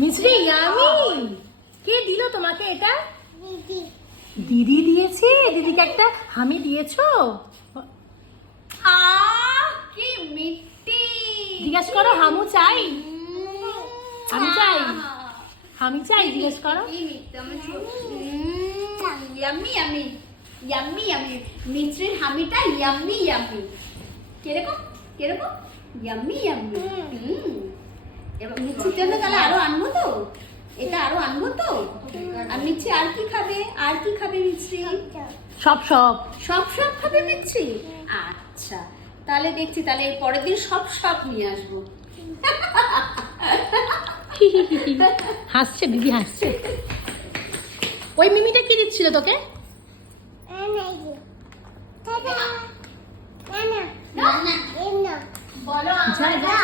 মিছরি ইয়ামি। কে দিল তোমাকে এটা? দিদি। দিদি দিয়েছে। দিদিকে একটা হামি দিয়েছো? কি মিষ্টি। জিজ্ঞেস করো হামু চাই? হামি চাই? হামি চাই জিজ্ঞেস করো। কি মিষ্টি আমি ইয়াম্মি ইয়াম্মি ইয়াম্মি ইয়াম্মি মিছরির হামিটা ইয়াম্মি ইয়াম্মি। কিরকম কিরকম ইয়াম্মি ইয়াম্মি। এবার মিছরির জন্য তাহলে আরো আনবো তো, এটা আরো আনবো তো। আর মিছরি আর কি খাবে? আর কি খাবে মিছরি? সব সব সব সব খাবে মিছরি? আচ্ছা তাহলে দেখছি, তাহলে এর পরের দিন সব সব নিয়ে আসবো। হাসছে দিদি, হাসছে। ওই মিমিটা কি দিচ্ছিল তোকে? দাদা। না না। এমন। বলো যা, যা।